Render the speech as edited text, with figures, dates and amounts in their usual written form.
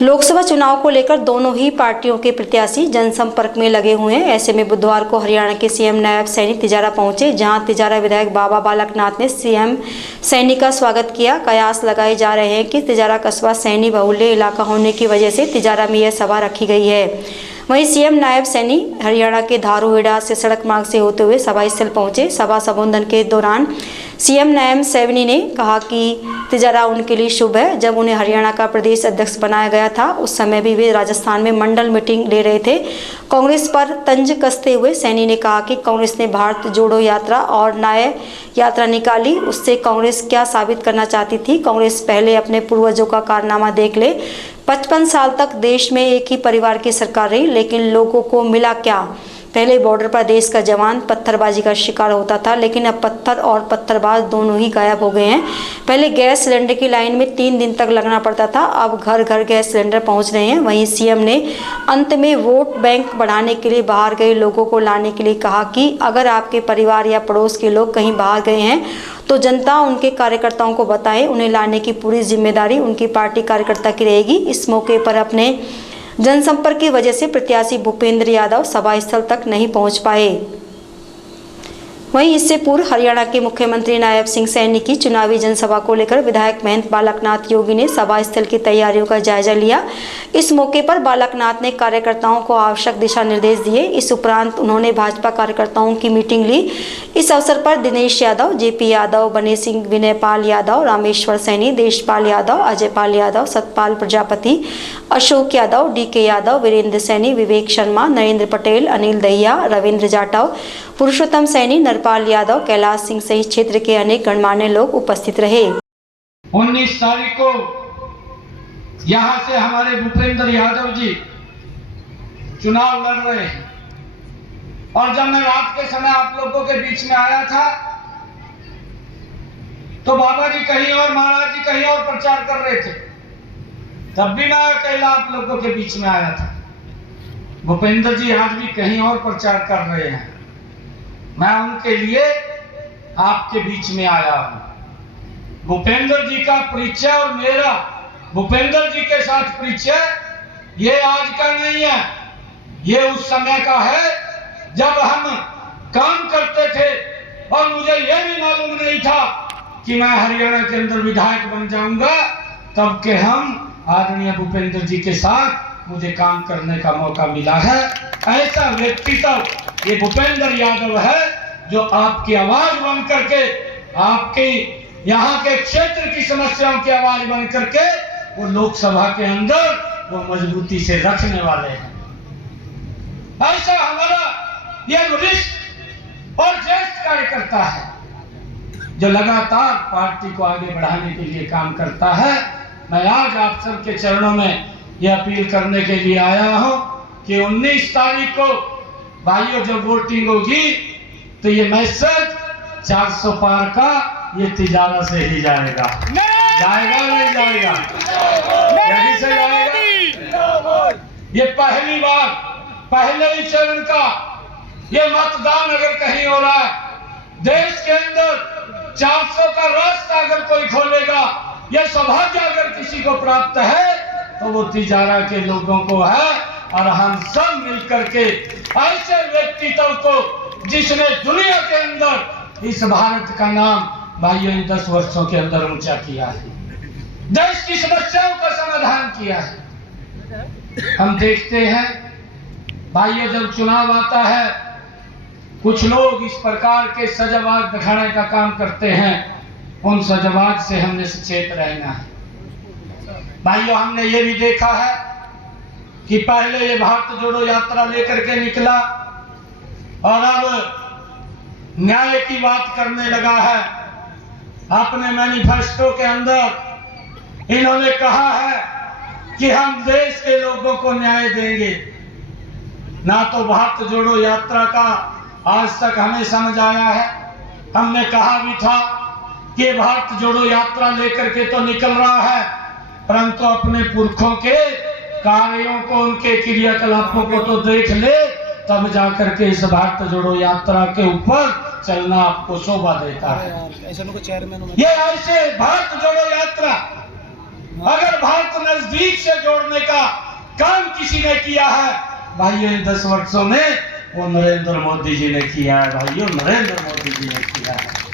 लोकसभा चुनाव को लेकर दोनों ही पार्टियों के प्रत्याशी जनसंपर्क में लगे हुए हैं। ऐसे में बुधवार को हरियाणा के सीएम नायब सैनी तिजारा पहुंचे, जहां तिजारा विधायक बाबा बालकनाथ ने सीएम सैनी का स्वागत किया। कयास लगाए जा रहे हैं कि तिजारा कस्बा सैनी बहुल्य इलाका होने की वजह से तिजारा में यह सभा रखी गई है। वहीं सीएम नायब सैनी हरियाणा के धारूहेड़ा से सड़क मार्ग से होते हुए सभा स्थल पहुंचे। सभा संबोधन के दौरान सीएम नायब सैनी ने कहा कि तिजारा उनके लिए शुभ है। जब उन्हें हरियाणा का प्रदेश अध्यक्ष बनाया गया था, उस समय भी वे राजस्थान में मंडल मीटिंग ले रहे थे। कांग्रेस पर तंज कसते हुए सैनी ने कहा कि कांग्रेस ने भारत जोड़ो यात्रा और न्याय यात्रा निकाली, उससे कांग्रेस क्या साबित करना चाहती थी। कांग्रेस पहले अपने पूर्वजों का कारनामा देख ले। 55 साल तक देश में एक ही परिवार की सरकार रही, लेकिन लोगों को मिला क्या? पहले बॉर्डर पर देश का जवान पत्थरबाजी का शिकार होता था, लेकिन अब पत्थर और पत्थरबाज दोनों ही गायब हो गए हैं। पहले गैस सिलेंडर की लाइन में 3 दिन तक लगना पड़ता था, अब घर घर गैस सिलेंडर पहुंच रहे हैं। वहीं सीएम ने अंत में वोट बैंक बढ़ाने के लिए बाहर गए लोगों को लाने के लिए कहा कि अगर आपके परिवार या पड़ोस के लोग कहीं बाहर गए हैं तो जनता उनके कार्यकर्ताओं को बताए, उन्हें लाने की पूरी जिम्मेदारी उनकी पार्टी कार्यकर्ता की रहेगी। इस मौके पर अपने जनसंपर्क की वजह से प्रत्याशी भूपेंद्र यादव सभा स्थल तक नहीं पहुंच पाए। वहीं इससे पूर्व हरियाणा के मुख्यमंत्री नायब सिंह सैनी की चुनावी जनसभा को लेकर विधायक महेंद्र बालकनाथ योगी ने सभा स्थल की तैयारियों का जायजा लिया। इस मौके पर बालकनाथ ने कार्यकर्ताओं को आवश्यक दिशा निर्देश दिए। इस उपरांत उन्होंने भाजपा कार्यकर्ताओं की मीटिंग ली। इस अवसर पर दिनेश यादव, जेपी यादव, बने सिंह, विनयपाल यादव, रामेश्वर सैनी, देशपाल यादव, अजयपाल यादव, सतपाल प्रजापति, अशोक यादव, डीके यादव, वीरेंद्र सैनी, विवेक शर्मा, नरेंद्र पटेल, अनिल दहिया, रविंद्र जाटव, पुरुषोत्तम सैनी, नरपाल यादव, कैलाश सिंह सहित क्षेत्र के अनेक गणमान्य लोग उपस्थित रहे। 19 तारीख को यहां से हमारे भूपेंद्र यादव जी चुनाव लड़ रहे हैं, और जब मैं रात के समय आप लोगों के बीच में आया था तो बाबा जी कहीं और, महाराज जी कहीं और प्रचार कर रहे थे। तब भी मैं अकेला आप लोगों के बीच में आया था। भूपेंद्र जी आज भी कहीं और प्रचार कर रहे हैं, मैं उनके लिए आपके बीच में आया हूं। भूपेंद्र जी का परिचय और मेरा भूपेंद्र जी के साथ परिचय ये आज का नहीं है, ये उस समय का है जब हम काम करते थे और मुझे यह भी मालूम नहीं था कि मैं हरियाणा के अंदर विधायक बन जाऊंगा। तब के हम आदरणीय भूपेंद्र जी के साथ मुझे काम करने का मौका मिला है। ऐसा व्यक्तित्व ये भूपेंद्र यादव है जो आपकी आवाज बन करके, आपके यहाँ के क्षेत्र की समस्याओं की आवाज बन करके वो लोकसभा के अंदर वो मजबूती से रखने वाले हैं। ऐसा हमारा ये वरिष्ठ और ज्येष्ठ कार्यकर्ता है जो लगातार पार्टी को आगे बढ़ाने के लिए काम करता है। मैं आज आप सबके चरणों में यह अपील करने के लिए आया हूं कि 19 तारीख को भाइयों जब वोटिंग होगी तो ये मैसेज 400 पार का ये तिजारा से ही जाएगा। जाएगा नहीं जाएगा? यहीं से जाएगा। ये पहली बार पहले ही चरण का ये मतदान अगर कहीं हो रहा है देश के अंदर, 400 का रास्ता अगर कोई खोलेगा, यह सौभाग्य अगर किसी को प्राप्त है तो वो तिजारा के लोगों को है। और हम सब मिलकर के ऐसे व्यक्तित्व को जिसने दुनिया के अंदर इस भारत का नाम भाइयों इन 10 वर्षों के अंदर ऊंचा किया है, देश की समस्याओं का समाधान किया है। हम देखते हैं भाइयों जब चुनाव आता है कुछ लोग इस प्रकार के सजावाज दिखाने का काम करते हैं, उन सजावाज से हमने सचेत रहना है। भाइयों हमने ये भी देखा है कि पहले ये भारत जोड़ो यात्रा लेकर के निकला और अब न्याय की बात करने लगा है। अपने मैनिफेस्टो के अंदर इन्होंने कहा है कि हम देश के लोगों को न्याय देंगे। ना तो भारत जोड़ो यात्रा का आज तक हमें समझ आया है। हमने कहा भी था कि भारत जोड़ो यात्रा लेकर के तो निकल रहा है, परंतु अपने पुरखों के कार्यों को, उनके क्रियाकलापों को तो देख ले, तब जाकर के इस भारत जोड़ो यात्रा के ऊपर चलना आपको शोभा देता है। ये ऐसे भारत जोड़ो यात्रा अगर भारत को नजदीक से जोड़ने का काम किसी ने किया है भाइयों इन 10 वर्षों में, वो नरेंद्र मोदी जी ने किया है भाइयों, नरेंद्र मोदी जी ने किया है।